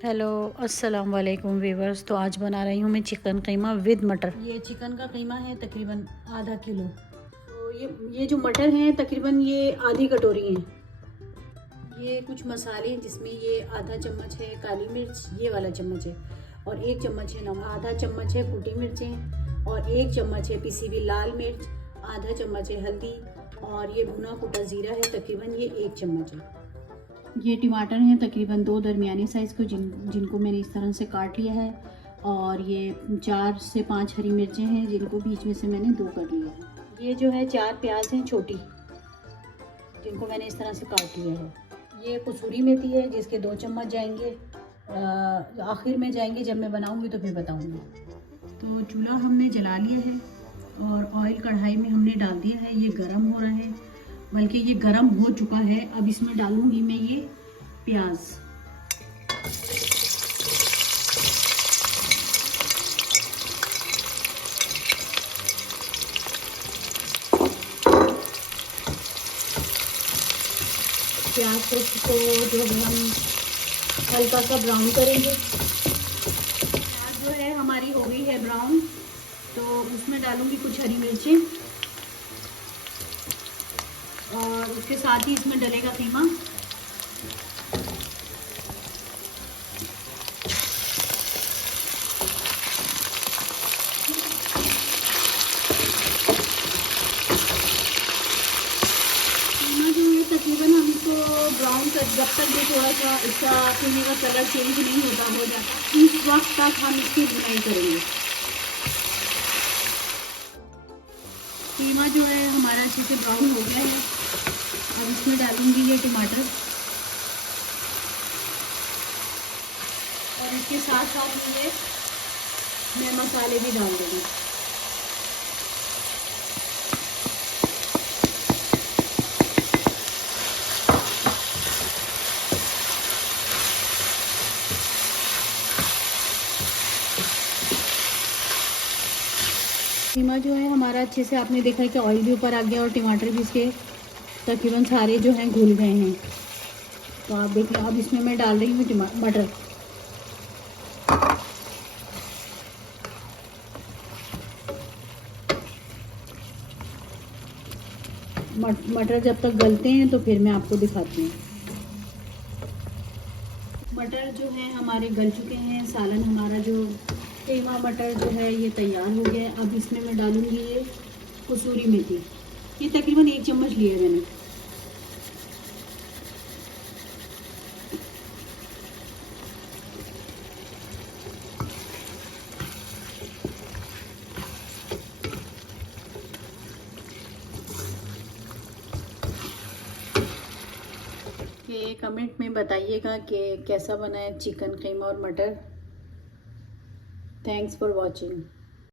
Hello अस्सलाम वालेकुम viewers. तो आज बना रही हूँ मैं चिकन कीमा विद मटर। ये चिकन का कीमा है तकरीबन आधा किलो। तो ये जो मटर हैं तकरीबन ये आधी कटोरी हैं। ये कुछ मसाले हैं जिसमें ये आधा चम्मच है काली मिर्च, ये वाला चम्मच है, और 1 चम्मच है नमक, आधा चम्मच है कुटी मिर्चें, और 1 चम्मच है पिसी हुई लाल मिर्च, आधा चम्मच है हल्दी, और ये भुना कुटा ज़ीरा है तकरीबन ये 1 चम्मच है। ये टमाटर हैं तकरीबन 2 दरमियानी साइज़ को जिनको मैंने इस तरह से काट लिया है, और ये 4 से 5 हरी मिर्चें हैं जिनको बीच में से मैंने 2 कर लिया है। ये जो है 4 प्याज हैं छोटी जिनको मैंने इस तरह से काट लिया है। ये कसूरी मेथी है जिसके 2 चम्मच जाएंगे, आखिर में जाएंगे जब मैं बनाऊंगी तो फिर बताऊंगी। तो चूल्हा हमने जला लिया है और ऑयल कढ़ाई में हमने डाल दिया है। ये गरम हो रहा है, बल्कि ये गरम हो चुका है। अब इसमें डालूंगी मैं ये प्याज। प्याज को जो है हम हल्का सा ब्राउन करेंगे। प्याज जो है हमारी हो गई है ब्राउन, तो उसमें डालूंगी कुछ हरी मिर्चें, और उसके साथ ही इसमें डलेगा कीमा। तकरीबन हम इसको ब्राउन कर, जब तक भी थोड़ा सा इसका कीमे का कलर चेंज नहीं हो जाता, इस वक्त तक हम इसकी भुनाई करेंगे। कीमा जो है हमारा अच्छे से ब्राउन हो गया है। अब इसमें डालूंगी ये टमाटर, और इसके साथ साथ मैं मसाले भी डाल दूँगी। कीमा जो है हमारा अच्छे से, आपने देखा है कि ऑयल भी ऊपर आ गया और टमाटर भी इसके तकरीबन सारे जो हैं घुल गए हैं। तो आप देखिए, अब इसमें मैं डाल रही हूँ मटर। मटर जब तक गलते हैं तो फिर मैं आपको दिखाती हूँ। मटर जो है हमारे गल चुके हैं। सालन हमारा जो कीमा मटर जो है ये तैयार हो गया है। अब इसमें मैं डालूँगी ये कसूरी मेथी। ये तकरीबन 1 चम्मच लिया है मैंने। ये कमेंट में बताइएगा कि कैसा बना है चिकन कीमा और मटर। Thanks for watching.